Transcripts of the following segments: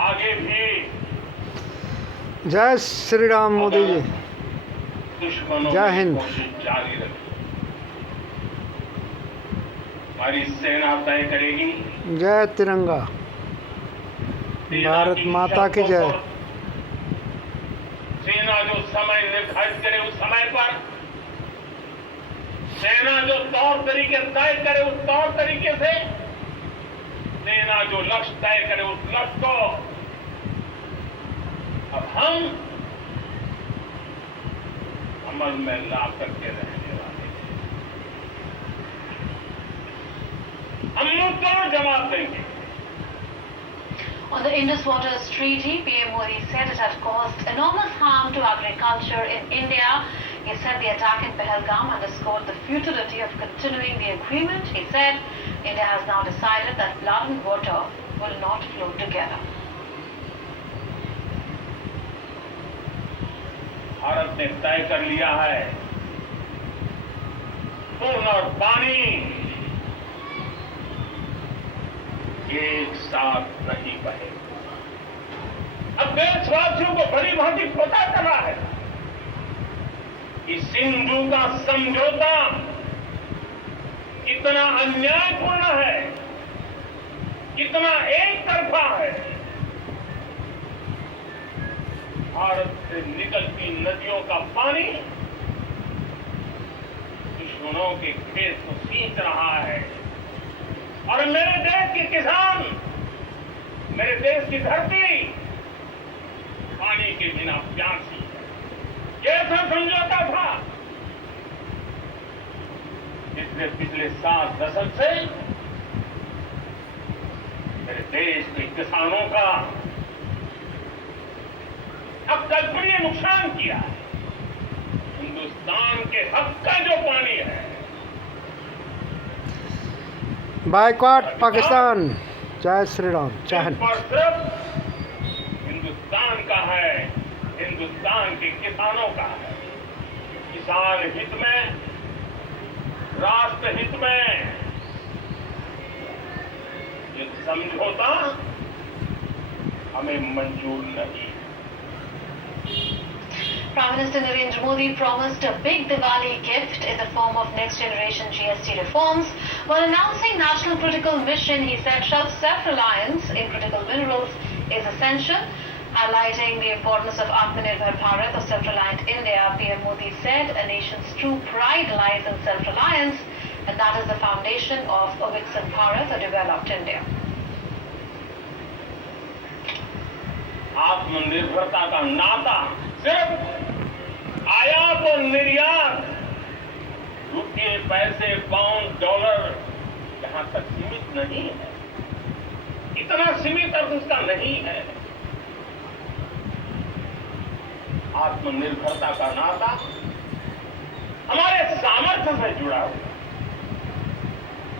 आगे भी जय श्री राम मोदी जी। दुश्मनों जय की हिंद। कोशिश जारी रखी। हमारी सेना तय करेगी जय तिरंगा। सेना भारत की माता की शर्तों जय। पर। सेना जो समय निर्धारित करे उस समय पर, सेना जो तौर तरीके तय करे उस तौर तरीके से, सेना जो लक्ष्य तय करे उस लक्ष्य को अब हम अमल में ला करके रहने वाले हैं। हम मुद्दों जवाब देंगे। On the Indus Waters Treaty, PM Modi said it had caused enormous harm to agriculture in India. He said the attack in Pahalgam underscored the futility of continuing the agreement. He said India has now decided that blood and water will not flow together. Bharat ने तय कर लिया है खून और पानी एक साथ नहीं बहे। अब देशवासियों को बड़ी भांति पता चला है कि सिंधु का समझौता कितना अन्यायपूर्ण है, कितना एक तरफा है। भारत से निकलती नदियों का पानी दुश्मनों के खेत को सींच रहा है और मेरे देश के किसान, मेरे देश की धरती पानी के बिना प्यासी है। ये था समझौता था जिसने पिछले 7 दशक से मेरे देश के किसानों का अकल्पनीय नुकसान किया है। हिंदुस्तान के हक का जो पानी है, बाइकॉट पाकिस्तान। जय श्री राम। जय हिंद। पर सिर्फ हिंदुस्तान का है, हिंदुस्तान के किसानों का है। किसान हित में, राष्ट्र हित में ये समझौता हमें मंजूर नहीं। Prime Minister Narendra Modi promised a big Diwali gift in the form of next generation GST reforms. While announcing National Critical Mission, he said self-reliance in critical minerals is essential. Highlighting the importance of Atmanirbhar Bharat or self-reliant India, PM Modi said a nation's true pride lies in self-reliance, and that is the foundation of a Viksit Bharat, a developed India. आत्मनिर्भरता का नाता सिर्फ आयात और निर्यात, रुपये, पैसे, pound, dollar यहां तक सीमित नहीं है। इतना सीमित अर्थ उसका नहीं है। आत्मनिर्भरता का नाता हमारे सामर्थ्य से जुड़ा हुआ है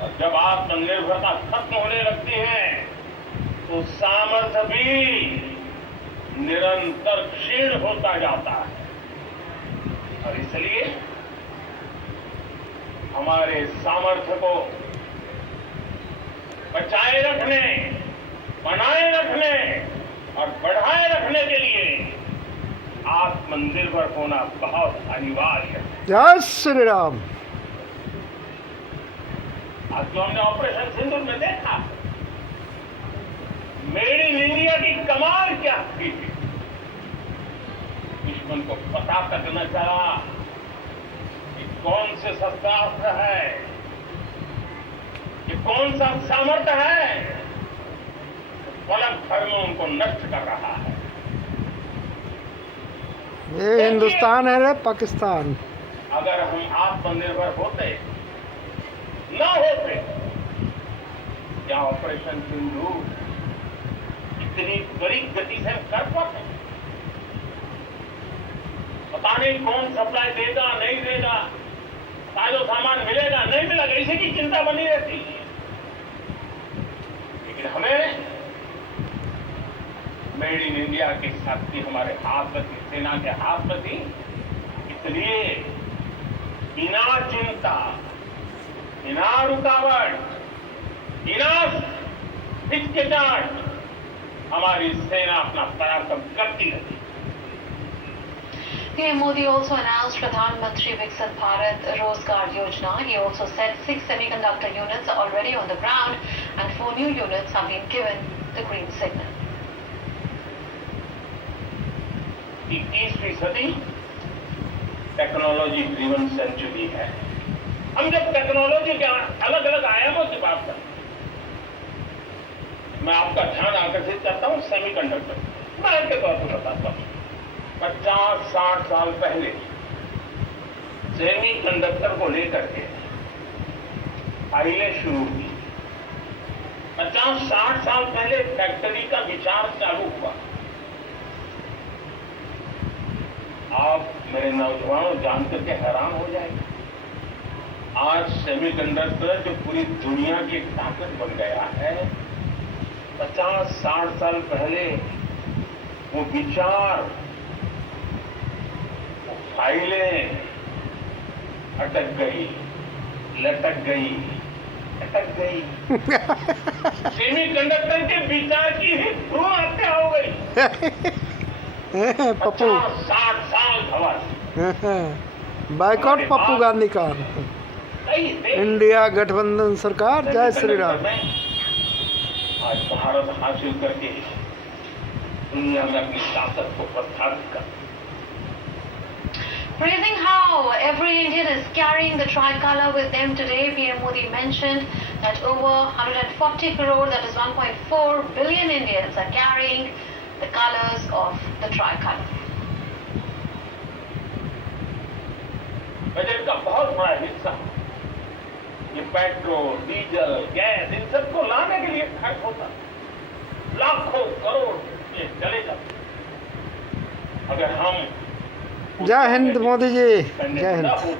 और जब आत्मनिर्भरता खत्म होने लगती है तो सामर्थ्य भी निरंतर क्षीण होता जाता है। और इसलिए हमारे सामर्थ्य को बचाए रखने, बनाए रखने और बढ़ाए रखने के लिए आत्मनिर्भर होना बहुत अनिवार्य है। जय श्री राम। आज जो हमने ऑपरेशन सिंदूर में देखा, मेड इन इंडिया की कमाल क्या थी। दुश्मन को पता तक न चला कि कौन से शस्त्रास्त्र है, कि कौन सा सामर्थ्य है, पलक भर में उनको नष्ट कर रहा है। ये हिंदुस्तान है रे पाकिस्तान। अगर हम आत्मनिर्भर होते, न होते, क्या ऑपरेशन सिंदूर इतनी बड़ी गति से कर पाते? पता नहीं कौन सप्लाई देगा, नहीं देगा, ताजो सामान मिलेगा, नहीं मिलेगा, इसी की चिंता बनी रहती है। लेकिन हमें मेड इन इंडिया की शक्ति हमारे हाथ में थी, सेना के हाथ में थी। इसलिए बिना चिंता, बिना रुकावट, बिना हिचकिचाहट हमारी सेना अपना पराक्रम करती रही। PM Modi also announced Pradhan Mantri Viksit Bharat Rozgar Yojana. He also said 6 semiconductor units are already on the ground and 4 new units have been given the green signal. 21वीं सदी टेक्नोलॉजी ड्रिवन सेंचुरी है। हम जब technology के अलग अलग आयामों की बात करते हैं, मैं आपका ध्यान आकर्षित करता हूं सेमीकंडक्टर। मैं के तौर पर बताता हूं, 50-60 साल पहले सेमीकंडक्टर को लेकर के फाइलें शुरू की। 50-60 साल पहले फैक्ट्री का विचार चालू हुआ। आप मेरे नौजवानों जान करके हैरान हो जाएंगे, आज सेमीकंडक्टर जो पूरी दुनिया की ताकत बन गया है, 50-60 साल पहले वो विचार, वो फाइलें अटक गई, लटक गई, अटक गई। सेमीकंडक्टर के विचार की ही भ्रूण हत्या हो गई। पप्पू 50-60 साल खबर। बाइकआउट पप्पू गांधी का। कई देश इंडिया गठबंधन सरकार, जय श्री राम। आज भारत हासिल करके दुनिया में अपनी ताकत को प्रस्थापित कर। Praising how every Indian is carrying the tricolor with them today, PM Modi mentioned that over 140 crore, that is 1.4 billion Indians are carrying the colors of the tricolor. Budget का बहुत बड़ा हिस्सा ये पेट्रोल, डीजल, गैस, इन सबको लाने के लिए खर्च होता, लाखों करोड़ ये चलेगा। अगर हम जय हिंद मोदी जी, जय हिंद।